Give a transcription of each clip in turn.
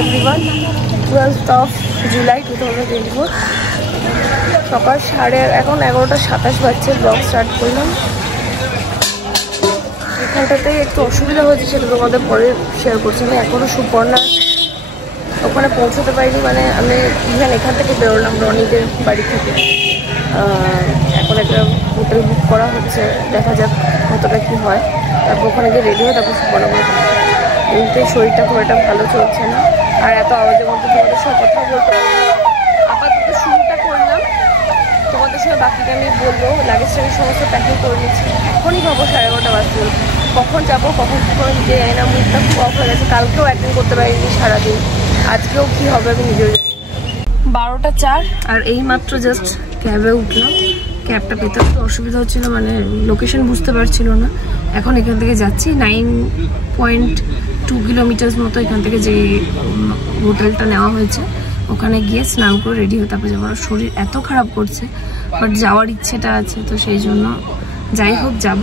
everyone, 12th of July 2024 সকাল এখন 11:27 বাজছে। ব্লগ স্টার্ট করলাম। এখানটাতে একটু অসুবিধা হয়েছে, সেটা তোমাদের পরে শেয়ার করছি। আমি এখনও সুপর্ণা ওখানে পৌঁছতে পারিনি, মানে আমি ইভেন এখান থেকে বেরোলাম রনিদের বাড়ি থেকে। এখন একটা হোটেল বুক করা হচ্ছে, দেখা যাক কতটা কী হয়। তারপর ওখানে গিয়ে রেডি হয়, তারপর সুপর্ণা বলে কিন্তু শরীরটা খুব একটা ভালো চলছে না। আর এত আওয়াজের মধ্যে তোমাদের সঙ্গে কথা বলতে আপাতত শুরুটা করলাম, তোমাদের সঙ্গে বাকিটা আমি বলবো। লাগেজটা আমি সমস্ত প্যাকিং করে নিচ্ছি। এখনই ভাবো 11:30 বাজছে, কখন যাবো কখন কী করে নিজে জানি না। মুখটা খুব অফ হয়ে গেছে, কালকেও অ্যাটেন্ড করতে পারিনি সারাদিন, আজকেও কী হবে আমি নিজেও জানি। 12:04 আর এই মাত্র জাস্ট ক্যাবে উঠলাম। ক্যাবটা পেতে একটু অসুবিধা হচ্ছিলো, মানে লোকেশন বুঝতে পারছিল না। এখন এখান থেকে যাচ্ছি 9.2 কিলোমিটার মতো এখান থেকে, যে হোটেলটা নেওয়া হয়েছে ওখানে গিয়ে স্নান করে রেডি হয়ে তারপর যাবো। শরীর এত খারাপ করছে, বাট যাওয়ার ইচ্ছেটা আছে, তো সেই জন্য যাই হোক যাব।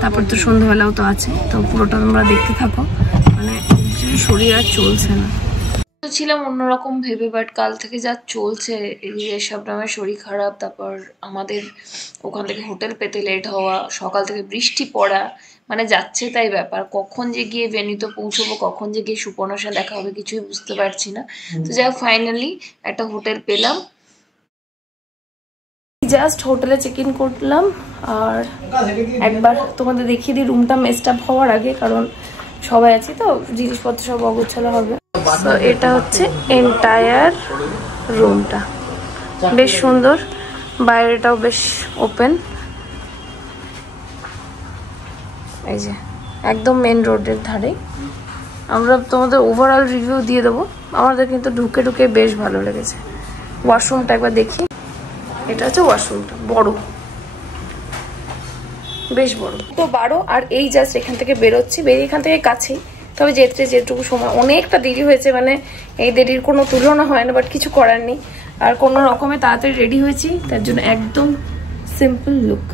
তারপর তো সন্ধ্যাবেলাও তো আছে, তো পুরোটা তোমরা দেখতে থাকো। মানে শরীর আর চলছে না, ছিলাম অন্যরকম ভেবে, বাট কাল থেকে যা চলছে এসব নামের শরীর খারাপ। তারপর আমাদের ওখান থেকে হোটেল পেতে লেট হওয়া, সকাল থেকে বৃষ্টি পড়া, মানে যাচ্ছে তাই ব্যাপার। কখন যে গিয়ে ভেন্যুতে পৌঁছবো, কখন যে গিয়ে সুপর্ণার সাথে দেখা হবে কিছুই বুঝতে পারছি না। তো যাই হোক ফাইনালি একটা হোটেল পেলাম। জাস্ট হোটেলে চেক ইন করলাম। আর একবার তোমাদের দেখিয়ে দিই রুমটা মেসড আপ হওয়ার আগে, কারণ সবাই আছে তো জিনিসপত্র সব অগোছালো হবে। তো এটা হচ্ছে এন্টায়ার রুমটা, বেশ সুন্দর, বাইরেটাও বেশ ওপেন। এই যে একদম মেন রোডের ধারে। আমরা তোমাদের ওভারঅল রিভিউ দিয়ে দেবো। আমাদের কিন্তু ঢুকে ঢুকে বেশ ভালো লেগেছে। ওয়াশরুমটা একবার দেখি। এটা হচ্ছে ওয়াশরুমটা, বড়, বেশ বড়। তো 12 আর এই জাস্ট এখান থেকে বেরোচ্ছি, বেরিয়ে এখান থেকে কাছেই। তবে যেটুকু সময় অনেকটা দেরি হয়েছে, মানে এই দেরির কোনো তুলনা হয় না, বাট কিছু করার নেই। আর কোনো রকমে তাড়াতাড়ি রেডি হয়েছি, তার জন্য একদম সিম্পল লুক।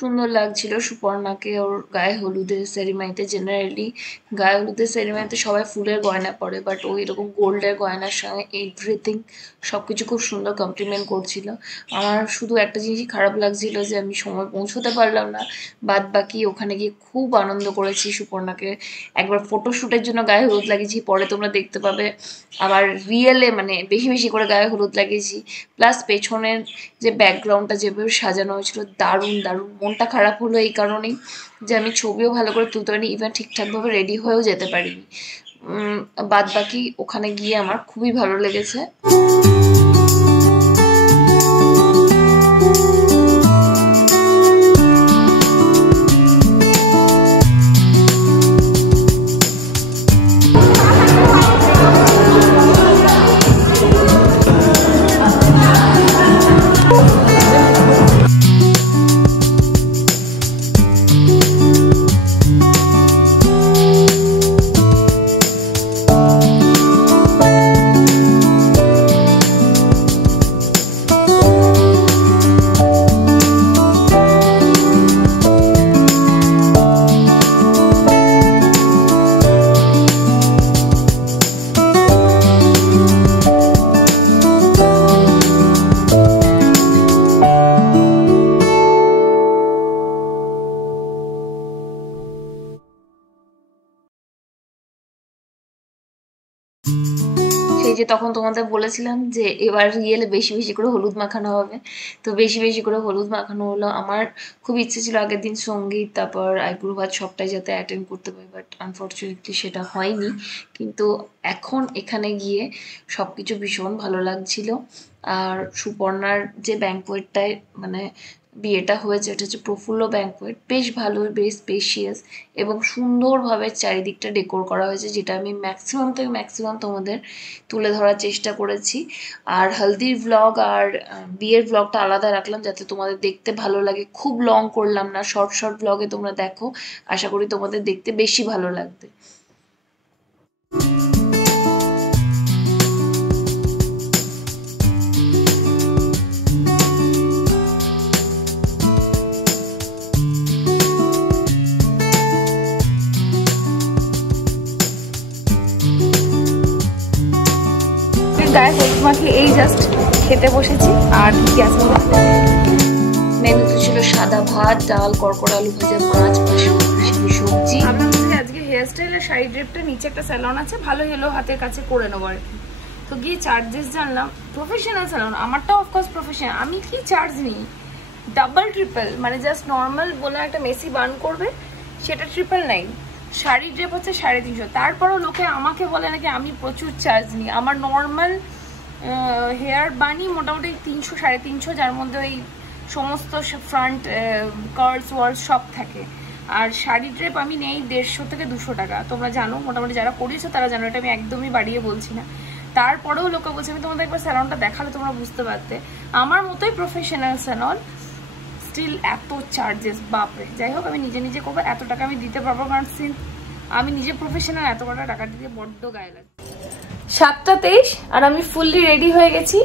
সুন্দর লাগছিল সুপর্ণাকে ওর গায়ে হলুদের সেরিমানিতে। জেনারেলি গায়ে হলুদের সেরিমানিতে সবাই ফুলের গয়না পরে, বাট ও এরকম গোল্ডের গয়নার সঙ্গে এভরিথিং সবকিছু খুব সুন্দর কমপ্লিমেন্ট করছিল। আমার শুধু একটা জিনিসই খারাপ লাগছিল যে আমি সময় পৌঁছতে পারলাম না। বাদ বাকি ওখানে গিয়ে খুব আনন্দ করেছি। সুপর্ণাকে একবার ফটোশ্যুটের জন্য গায়ে হলুদ লাগিয়েছি, পরে তোমরা দেখতে পাবে। আবার রিয়েলে মানে বেশি বেশি করে গায়ে হলুদ লাগিয়েছি। প্লাস পেছনের যে ব্যাকগ্রাউন্ডটা যেভাবে সাজানো হয়েছিল, দারুণ দারুণ। মনটা খারাপ হলো এই কারণেই যে আমি ছবিও ভালো করে তুলতে পারিনি, ইভেন ঠিকঠাকভাবে রেডি হয়েও যেতে পারিনি। বাদ বাকি ওখানে গিয়ে আমার খুবই ভালো লেগেছে। যে তখন তোমাদের বলেছিলাম যে এবার রিয়েলে বেশি বেশি করে হলুদ মাখানো হবে, তো বেশি বেশি করে হলুদ মাখানো হলো। আমার খুব ইচ্ছে ছিল আগের দিন সঙ্গীত তারপর আইবুড়ো ভাত সবটাই যাতে অ্যাটেন্ড করতে পারি, বাট আনফর্চুনেটলি সেটা হয়নি। কিন্তু এখন এখানে গিয়ে সব কিছু ভীষণ ভালো লাগছিল। আর সুপর্ণার যে ব্যাঙ্কোয়েটটায় মানে বিয়েটা হয়েছে, এটা হচ্ছে প্রফুল্ল ব্যাঙ্কোয়েট, বেশ ভালো, বেশ স্পেশিয়াস এবং সুন্দরভাবে চারিদিকটা ডেকোর করা হয়েছে, যেটা আমি ম্যাক্সিমাম থেকে ম্যাক্সিমাম তোমাদের তুলে ধরার চেষ্টা করেছি। আর হলদির ভ্লগ আর বিয়ের ভ্লগটা আলাদা রাখলাম যাতে তোমাদের দেখতে ভালো লাগে, খুব লং করলাম না, শর্ট শর্ট ভ্লগে তোমরা দেখো, আশা করি তোমাদের দেখতে বেশি ভালো লাগবে। গায়ে হলুদ মাখিয়ে এই জাস্ট খেতে বসেছি। আর কি আছে মেনুতে ছিল সাদা ভাত, ডাল, কড়কড়া আলু ভাজা, মাছ, সবজি। আমরা আজকে হেয়ার স্টাইল আর শাড়ি ড্রেপটা নিচে একটা স্যালন আছে, ভালো হলো হাতের কাছে করে নেবো আর কি। তো গিয়ে চার্জেস জানলাম, প্রফেশনাল স্যালন, আমারটা অফকোর্স প্রফেশনাল, আমি কি চার্জ নিই ডাবল ট্রিপল, মানে জাস্ট নর্মাল বলে একটা মেসি বার্ন করবে সেটা 999, শাড়ি ড্রেপ হচ্ছে 350। তারপরও লোকে আমাকে বলে নাকি আমি প্রচুর চার্জ নিই। আমার নর্মাল হেয়ার বানি মোটামুটি 300 350, যার মধ্যে ওই সমস্ত ফ্রন্ট কার্লস ওয়ার্লস সব থাকে। আর শাড়ি ড্রেপ আমি নেই 150 থেকে 200 টাকা, তোমরা জানো, মোটামুটি যারা করিয়েছো তারা জানো, এটা আমি একদমই বাড়িয়ে বলছি না। তারপরেও লোকে বলছে, আমি তোমাদের একবার স্যালনটা দেখালে তোমরা বুঝতে পারতে, আমার মতোই প্রফেশনাল স্যালন, স্টিল এত চার্জেস, বাপরে। যাই হোক, আমি নিজে নিজে করবো, এত টাকা আমি দিতে পারবো, কারণ আমি নিজে প্রফেশনাল, এত কটা টাকা দিতে বড্ড গায়ে লাগে। 7:23 আর আমি ফুললি রেডি হয়ে গেছি।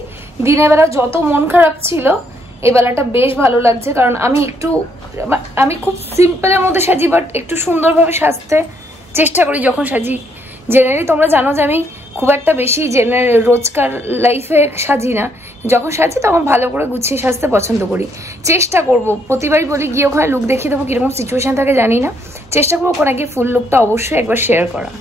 দিনের বেলা যত মন খারাপ ছিল, এই বেলাটা বেশ ভালো লাগছে, কারণ আমি খুব সিম্পলের মধ্যে সাজি, বাট একটু সুন্দরভাবে সাজতে চেষ্টা করি যখন সাজি। জেনারেলি তোমরা জানো যে আমি খুব একটা বেশি রোজকার লাইফে সাজি না, যখন সাজি তখন ভালো করে গুছিয়ে সাজতে পছন্দ করি। চেষ্টা করব, প্রতিবারই বলি গিয়ে ওখানে লুক দেখিয়ে দেবো, কিরকম সিচুয়েশন থাকে জানি না, চেষ্টা করবো ওখানে গিয়ে ফুল লুকটা অবশ্যই একবার শেয়ার করা।